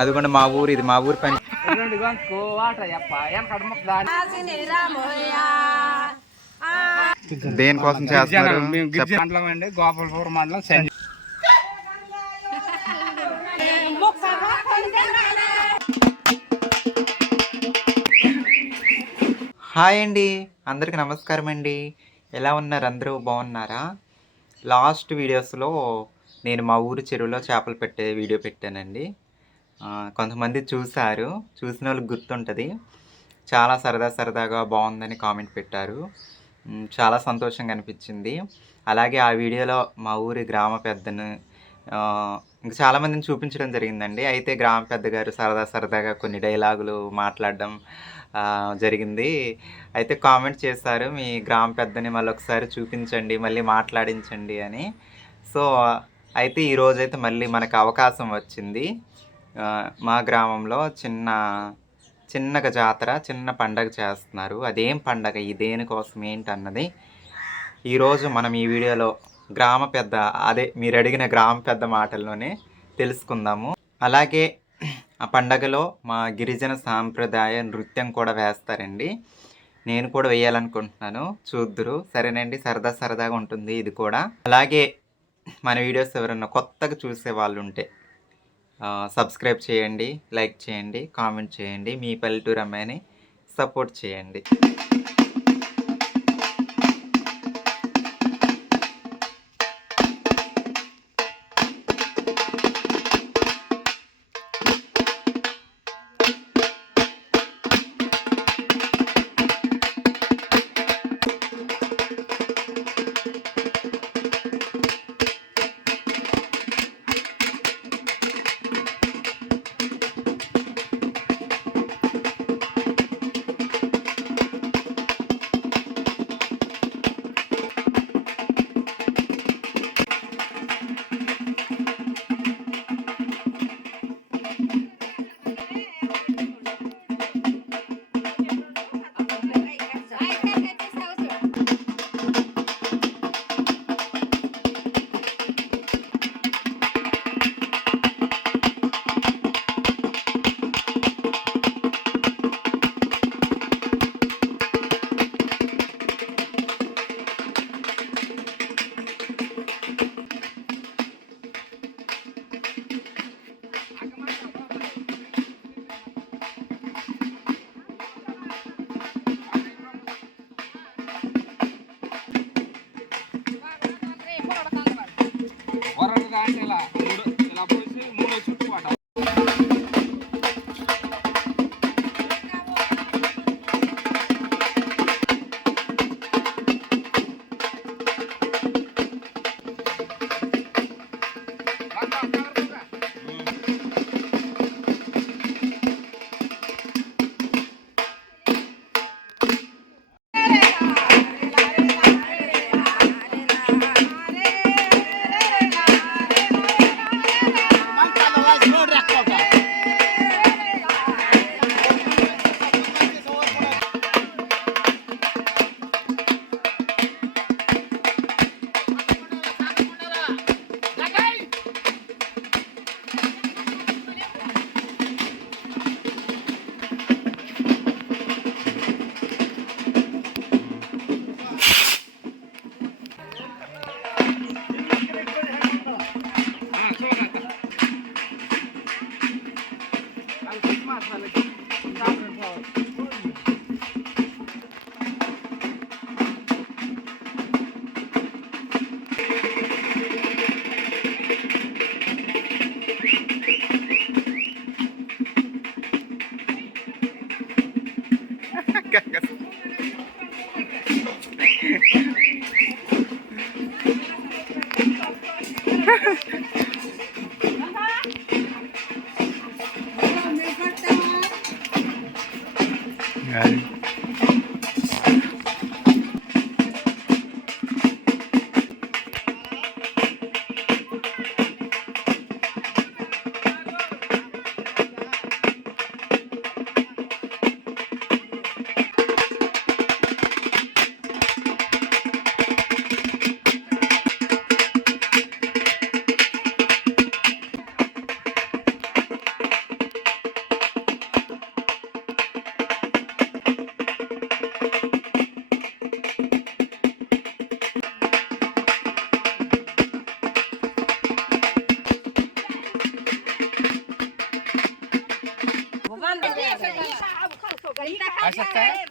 అదిగోండి మా ఊరు ఇది మా ఊరు పని. దేనికోసం చేస్తున్నారు? గిరిజన మండలం గోపాలపురం హాయ్ అండి అందరికీ నమస్కారం అండి. ఎలా ఉన్నారు అందరూ? బాగున్నారా? లాస్ట్ వీడియోస్లో నేను మా ఊరు చెరువులో చేపలు పెట్టే వీడియో పెట్టానండి. కొంతమంది చూశారు. చూసిన వాళ్ళకి గుర్తుంటుంది. చాలా సరదా సరదాగా బాగుందని కామెంట్ పెట్టారు. చాలా సంతోషంగా అనిపించింది. అలాగే ఆ వీడియోలో మా ఊరి గ్రామ పెద్దను ఇంకా చాలామందిని చూపించడం జరిగిందండి. అయితే గ్రామ పెద్ద గారు సరదా సరదాగా కొన్ని డైలాగులు మాట్లాడడం జరిగింది. అయితే కామెంట్ చేశారు మీ గ్రామ పెద్దని మళ్ళీ ఒకసారి చూపించండి మళ్ళీ మాట్లాడించండి అని. సో అయితే ఈరోజైతే మళ్ళీ మనకు అవకాశం వచ్చింది. మా గ్రామంలో చిన్న చిన్నగా జాతర చిన్న పండగ చేస్తున్నారు. అదేం పండగ? ఈ దేనికోసం ఏంటన్నది ఈరోజు మనం ఈ వీడియోలో గ్రామ పెద్ద అదే మీరు అడిగిన గ్రామ పెద్ద మాటల్లోనే తెలుసుకుందాము. అలాగే ఆ పండగలో మా గిరిజన సాంప్రదాయ నృత్యం కూడా వేస్తారండి. నేను కూడా వేయాలనుకుంటున్నాను. చూద్దురు. సరేనండి. సరదా సరదాగా ఉంటుంది ఇది కూడా. అలాగే మన వీడియోస్ ఎవరైనా కొత్తగా చూసే వాళ్ళు ఉంటే సబ్స్క్రైబ్ చేయండి లైక్ చేయండి కామెంట్ చేయండి మీ పల్లెటూరు అమ్మాయిని సపోర్ట్ చేయండి. মাথা काय?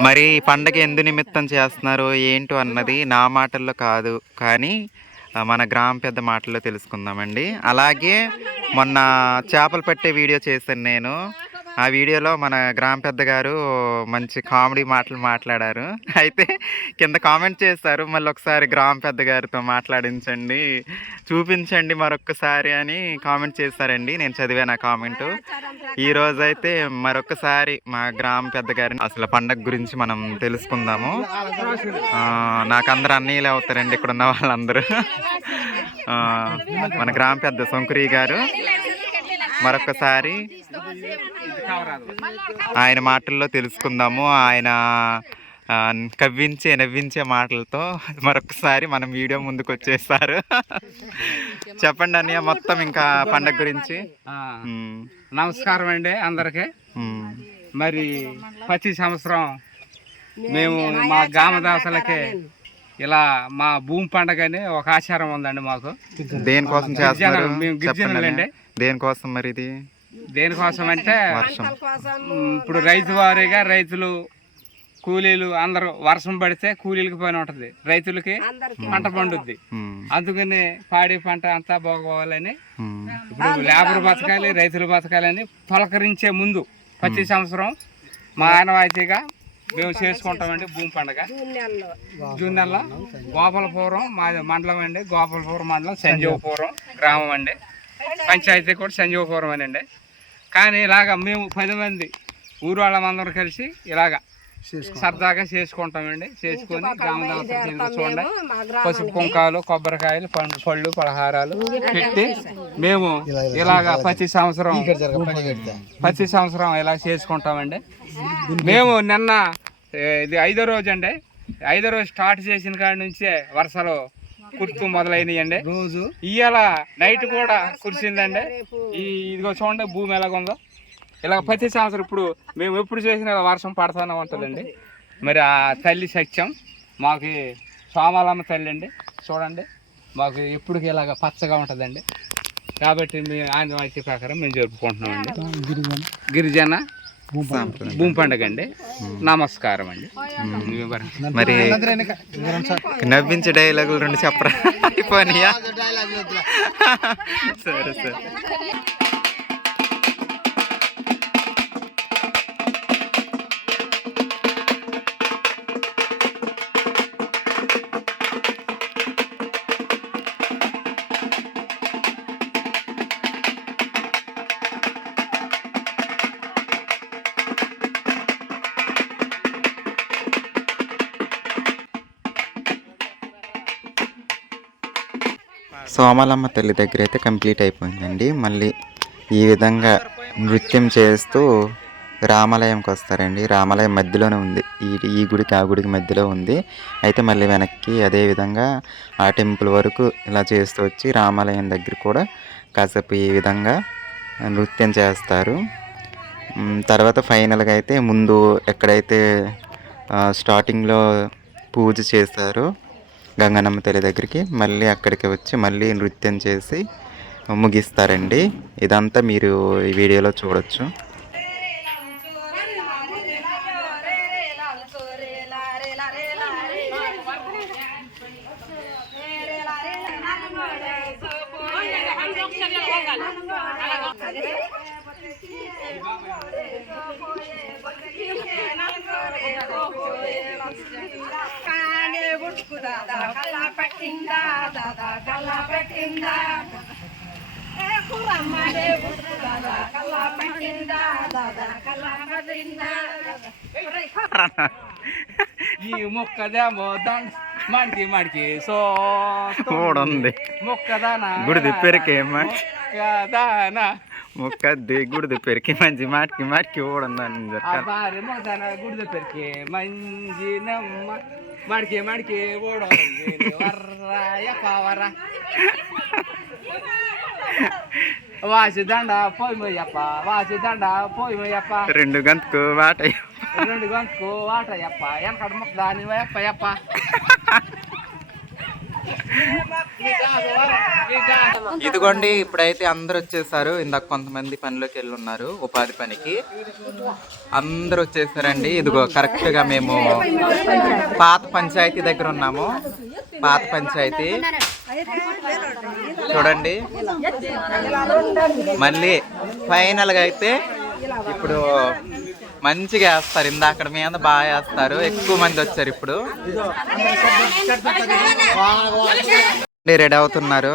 మరి ఈ పండగ ఎందు నిమిత్తం చేస్తున్నారు ఏంటో అన్నది నా మాటల్లో కాదు కానీ మన గ్రామ పెద్ద మాటల్లో తెలుసుకుందామండి. అలాగే మొన్న చేపలు పట్టే వీడియో చేశాను నేను. ఆ వీడియోలో మన గ్రామ పెద్ద గారు మంచి కామెడీ మాటలు మాట్లాడారు. అయితే కింద కామెంట్ చేస్తారు మళ్ళీ ఒకసారి గ్రామ పెద్ద గారితో మాట్లాడించండి చూపించండి మరొక్కసారి అని కామెంట్ చేశారండి నేను చదివాను ఆ కామెంట్. ఈరోజు అయితే మరొకసారి మా గ్రామ పెద్ద గారిని అసలు పండగ గురించి మనం తెలుసుకుందాము. నాకు అందరు అన్నయ్యలే అవుతారండి ఇక్కడ ఉన్న వాళ్ళందరూ మన గ్రామ పెద్ద శంకురి గారు. మరొకసారి ఆయన మాటల్లో తెలుసుకుందాము. ఆయన కవ్వించే నవ్వించే మాటలతో మరొకసారి మనం వీడియో ముందుకు వచ్చేస్తారు చెప్పండి అన్నయ్య మొత్తం ఇంకా పండగ గురించి. నమస్కారం అండి అందరికి. మరి ప్రతి సంవత్సరం మేము మా గ్రామదాసులకి ఇలా మా భూమి పండగ అని ఒక ఆచారం ఉందండి మాకు. దేనికోసం చేస్తున్నారు? మేము గిరిజనులండి. దేనికోసం మరి ఇది? దేనికోసం అంటే ఇప్పుడు రైతు వారీగా రైతులు కూలీలు అందరూ వర్షం పడితే కూలీలకి పని ఉంటుంది. రైతులకి పంట పండుద్ది. అందుకని పాడి పంట అంతా బాగోవాలని ఇప్పుడు లేబర్ బతకాలి రైతులు బతకాలని పలకరించే ముందు ప్రతి సంవత్సరం మా ఆనవాయితీగా మేము చేసుకుంటామండి భూమి పండుగ. జూన్ నెలలో. గోపాలపురం మా మండలం అండి. గోపాలపురం మండలం సంజీవపురం గ్రామం అండి. పంచాయతీ కూడా సంజీవపురం అని అండి కానీ ఇలాగ మేము పది మంది ఊరు వాళ్ళమందరం కలిసి ఇలాగ సరదాగా చేసుకుంటామండి. చేసుకొని చూడండి. పసుపు కుంకాలు కొబ్బరికాయలు పండు పళ్ళు పలహారాలు పెట్టి మేము ఇలాగ ప్రతి సంవత్సరం ప్రతి సంవత్సరం ఇలా చేసుకుంటామండి. మేము నిన్న ఇది ఐదో రోజు అండి. ఐదో రోజు స్టార్ట్ చేసిన కాడి నుంచే వర్షాలు కుర్తు మొదలైనయండి. రోజు? ఇవాళ నైట్ కూడా కురిసిందండి. ఈ ఇదిగో చూడండి భూమి ఎలాగుందో. ఇలా ప్రతి సంవత్సరం ఇప్పుడు మేము ఎప్పుడు చేసినా వర్షం పడుతూనే ఉంటుందండి. మరి ఆ తల్లి సత్యం మాకు సోమాలమ్మ తల్లి అండి. చూడండి మాకు ఎప్పటికీ ఇలాగ పచ్చగా ఉంటుందండి. కాబట్టి మీ ఆదివాసీ ప్రకారం మేము జరుపుకుంటున్నామండి. గిరిజన సాంప్రదాయం. భూమి పండుగ అండి. నమస్కారం అండి. మరి నవ్వించే డైలాగులు రెండు చెప్పరా? అయిపోయినాయా? సరే సరే. సోమలమ్మ తల్లి దగ్గర అయితే కంప్లీట్ అయిపోయిందండి. మళ్ళీ ఈ విధంగా నృత్యం చేస్తూ రామాలయంకి వస్తారండి. రామాలయం మధ్యలోనే ఉంది. ఈ ఈ గుడికి ఆ గుడికి మధ్యలో ఉంది. అయితే మళ్ళీ వెనక్కి అదే విధంగా ఆ టెంపుల్ వరకు ఇలా చేస్తూ వచ్చి రామాలయం దగ్గర కూడా కాసేపు ఈ విధంగా నృత్యం చేస్తారు. తర్వాత ఫైనల్గా అయితే ముందు ఎక్కడైతే స్టార్టింగ్లో పూజ చేస్తారో గంగనమ్మ తల్లి దగ్గరికి మళ్ళీ అక్కడికి వచ్చి మళ్ళీ నృత్యం చేసి ముగిస్తారండి. ఇదంతా మీరు ఈ వీడియోలో చూడొచ్చు. దాదా పెట్టిందా? దాదా కల్లా పెట్టిందా? దాదా కల్లా పెట్టిందా? దాదా కల్లా పెట్టిందా? ఈ మొక్కదేమో దాన్ మడికి మడికి సో ఉంది మొక్కదానా గుడిది పెరికేమ్మా? మొక్కదానా. ముక్కద్ది గుడిది పెరికి మంచి మాటికి మాటికి ఓడుందని మొదన గుడిద పెరికి మంజినమ్మ మడికి మడికి ఓడోంది. వర్రాయ పావర. వాసి దండ పోయి మొయ్యప్ప వాసి దండ పోయి మొయ్యప్ప రెండు గంటకు మాట రెండు గంటకు వాటయ్యప్ప వెనకడ మొక్క దాని అప్ప ఇదిగోండి ఇప్పుడైతే అందరు వచ్చేసారు. ఇందాక కొంతమంది పనిలోకి వెళ్ళి ఉన్నారు ఉపాధి పనికి. అందరూ వచ్చేసారండి. ఇదిగో కరెక్ట్గా మేము పాత పంచాయతీ దగ్గర ఉన్నాము. పాత పంచాయతీ. చూడండి. మళ్ళీ ఫైనల్గా అయితే ఇప్పుడు మంచిగా వేస్తారు. ఇందాక మీద బాగా వేస్తారు. ఎక్కువ మంది వచ్చారు ఇప్పుడు. రెడీ అవుతున్నారు.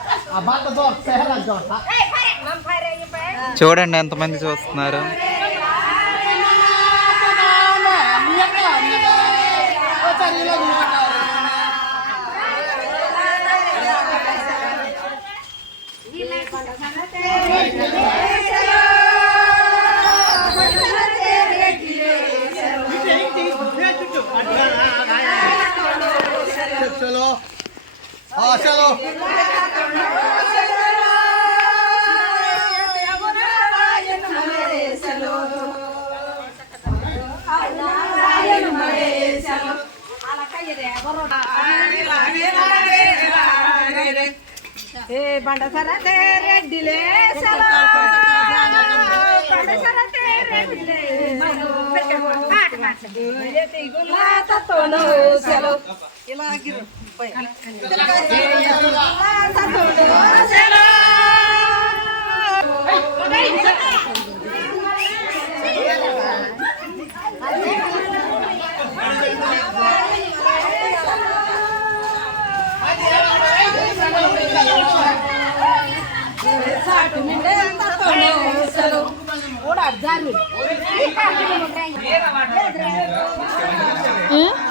చూడండి ఎంతమంది చూస్తున్నారు. ఏ బండ సరతే రెడ్డిలే సెలో బండ సరతే రెడ్డిలే తోను సెలో ఇలాగిరు అమ్మే తీర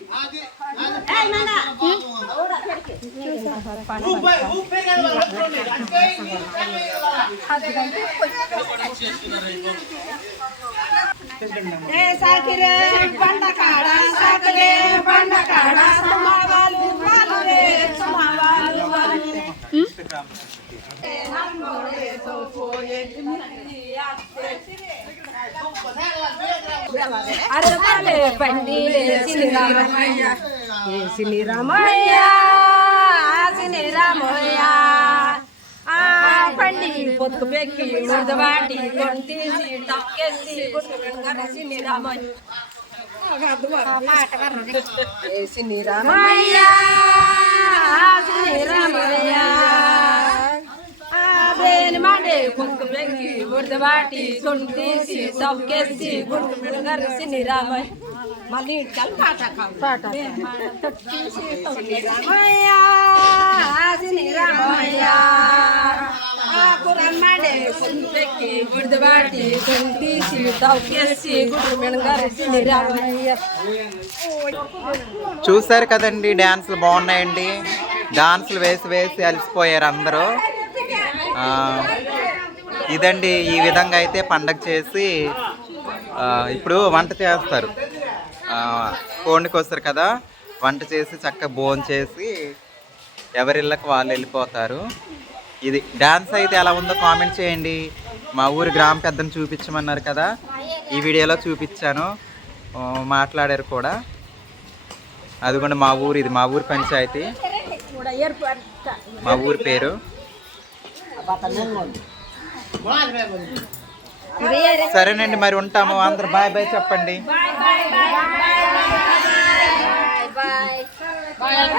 సాకిరే బండ కాడ సాకిరే బండ కాడ సుమావాలు వాలురే సుమావాలు వాలురే అరవలే పండిలే శ్రీరామయ్య ఏ శ్రీరామయ్య శ్రీరామయ్య ఆ పండి పొత్తు పెక్కి మురదవాటి కొంతీసి టక్కేసి గుట్టుగర శ్రీరామయ్య ఏ శ్రీరామయ్య శ్రీరామయ్య దేని మాడే పొత్తు పెక్కి మురదవాటి కొంతీసి టక్కేసి గుట్టుగర శ్రీరామయ్య మళ్ళీ ఇంటికి గుడిదబాటి చూసారు కదండి డ్యాన్సులు బాగున్నాయండి. డాన్సులు వేసి వేసి అలసిపోయారు అందరూ. ఆ, ఇదండి ఈ విధంగా అయితే పండగ చేసి ఆ, ఇప్పుడు వంట చేస్తారు. కోడికి వస్తారు కదా. వంట చేసి చక్కగా భోజనం చేసి ఎవరిళ్ళకి వాళ్ళు వెళ్ళిపోతారు. ఇది డ్యాన్స్ అయితే ఎలా ఉందో కామెంట్ చేయండి. మా ఊరి గ్రామ పెద్దను చూపించమన్నారు కదా. ఈ వీడియోలో చూపించాను. మాట్లాడారు కూడా. అదిగోండి మా ఊరు ఇది మా ఊరు పంచాయతీ. మా ఊరి పేరు. సరేనండి మరి ఉంటాము. అందరు బాయ్ బాయ్ చెప్పండి. బాయ్